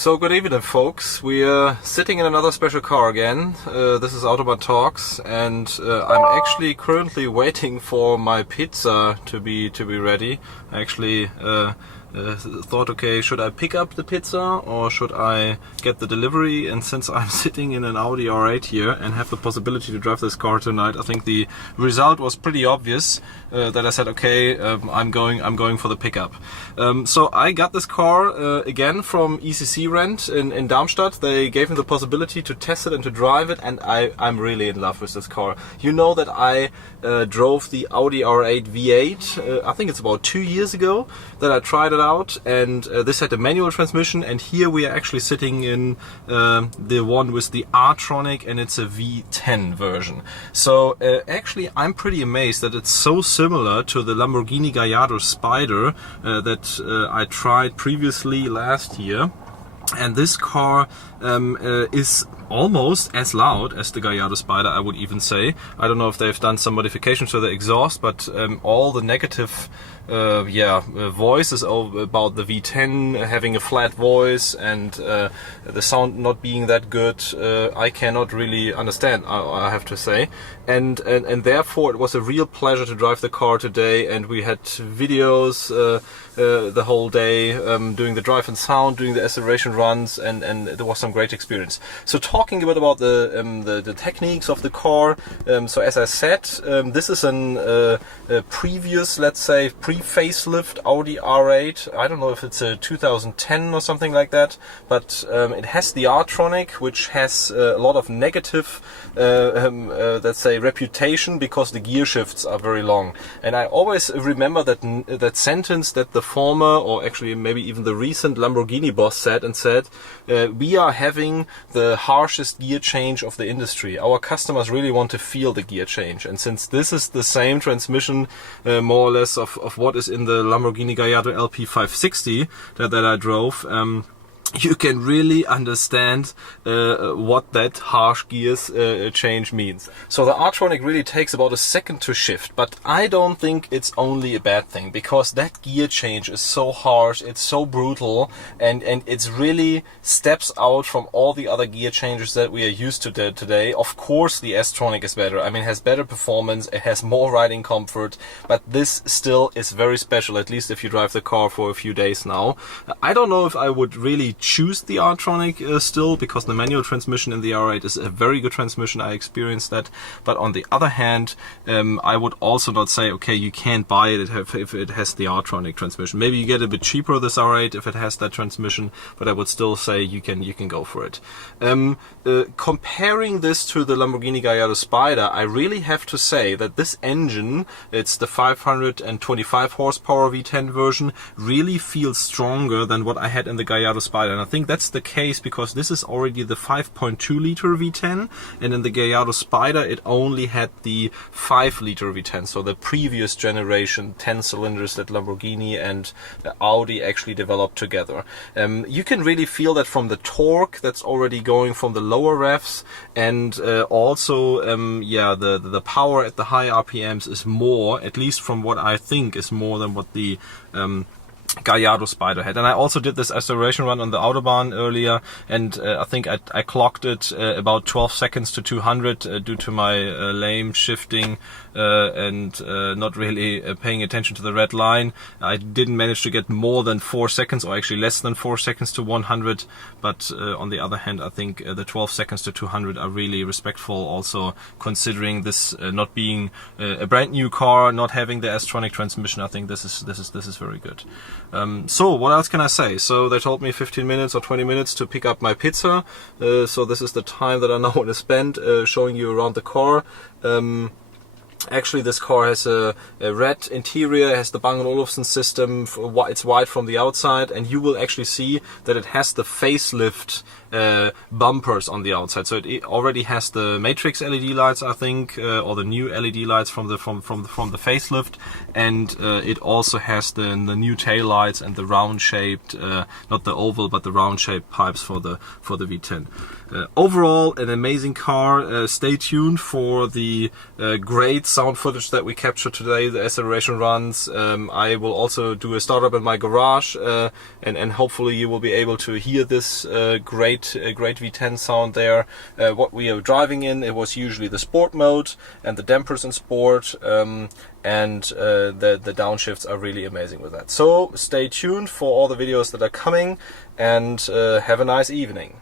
So good evening, folks. We're sitting in another special car again. This is Autobahn Talks, and I'm actually currently waiting for my pizza to be ready. I actually thought, okay, should I pick up the pizza or should I get the delivery? And since I'm sitting in an Audi R8 here and have the possibility to drive this car tonight, I think the result was pretty obvious. That I said, okay, I'm going for the pickup. So I got this car again from ECC Rent in Darmstadt. They gave me the possibility to test it and to drive it, and I'm really in love with this car. You know that I drove the Audi R8 V8. I think it's about 2 years ago that I tried it out, and this had a manual transmission, and here we are actually sitting in the one with the R-Tronic, and it's a V10 version. So actually I'm pretty amazed that it's so similar to the Lamborghini Gallardo Spider that I tried previously last year. And this car is almost as loud as the Gallardo Spider, I would even say. I don't know if they've done some modifications to the exhaust, but all the negative voices about the V10 having a flat voice and the sound not being that good, I cannot really understand, I have to say. And therefore it was a real pleasure to drive the car today, and we had videos the whole day, doing the drive and sound, doing the acceleration runs, and there was some great experience. So talking a bit about the techniques of the car, so as I said, this is a previous, let's say, pre-facelift Audi R8. I don't know if it's a 2010 or something like that, but it has the R-Tronic, which has a lot of negative, let's say, reputation because the gear shifts are very long. And I always remember that sentence that the former, or actually maybe even the recent Lamborghini boss said, we are having the harshest gear change of the industry. Our customers really want to feel the gear change, and since this is the same transmission more or less of what is in the Lamborghini Gallardo LP 560 that I drove, you can really understand what that harsh gears change means. So the R-Tronic really takes about a second to shift, but I don't think it's only a bad thing, because that gear change is so harsh, it's so brutal, and it's really steps out from all the other gear changes that we are used to today. Of course the S-Tronic is better. I mean, it has better performance, it has more riding comfort, but this still is very special, at least if you drive the car for a few days now. I don't know if I would really choose the R-Tronic still, because the manual transmission in the R8 is a very good transmission. I experienced that. But on the other hand, I would also not say, okay, you can't buy it if it has the R-Tronic transmission. Maybe you get a bit cheaper this R8 if it has that transmission, but I would still say you can go for it. Comparing this to the Lamborghini Gallardo Spider, I really have to say that this engine, it's the 525 horsepower V10 version, really feels stronger than what I had in the Gallardo Spider. And I think that's the case because this is already the 5.2 liter V10, and in the Gallardo Spider it only had the 5 liter V10, so the previous generation 10 cylinders that Lamborghini and Audi actually developed together. You can really feel that from the torque that's already going from the lower revs, and also the power at the high RPMs is more, at least from what I think is more than what the Gallardo Spider had. And I also did this acceleration run on the Autobahn earlier, and I think I clocked it about 12 seconds to 200 due to my lame shifting and not really paying attention to the red line. I didn't manage to get more than 4 seconds, or actually less than 4 seconds to 100, but on the other hand, I think the 12 seconds to 200 are really respectful, also considering this not being a brand new car, not having the S-Tronic transmission. I think this is very good. So what else can I say? So they told me 15 minutes or 20 minutes to pick up my pizza. So this is the time that I now want to spend showing you around the car. Actually, this car has a red interior, has the Bang & Olufsen system, it's white from the outside, and you will actually see that it has the facelift bumpers on the outside. So it already has the Matrix LED lights, I think, or the new LED lights from the facelift, and it also has the new tail lights and the round-shaped, not the oval, but the round-shaped pipes for the V10. Overall, an amazing car. Stay tuned for the great sound footage that we captured today, the acceleration runs. I will also do a startup in my garage, and hopefully you will be able to hear this great V10 sound there. What we are driving in, it was usually the sport mode and the dampers in sport, and the downshifts are really amazing with that. So stay tuned for all the videos that are coming, and have a nice evening.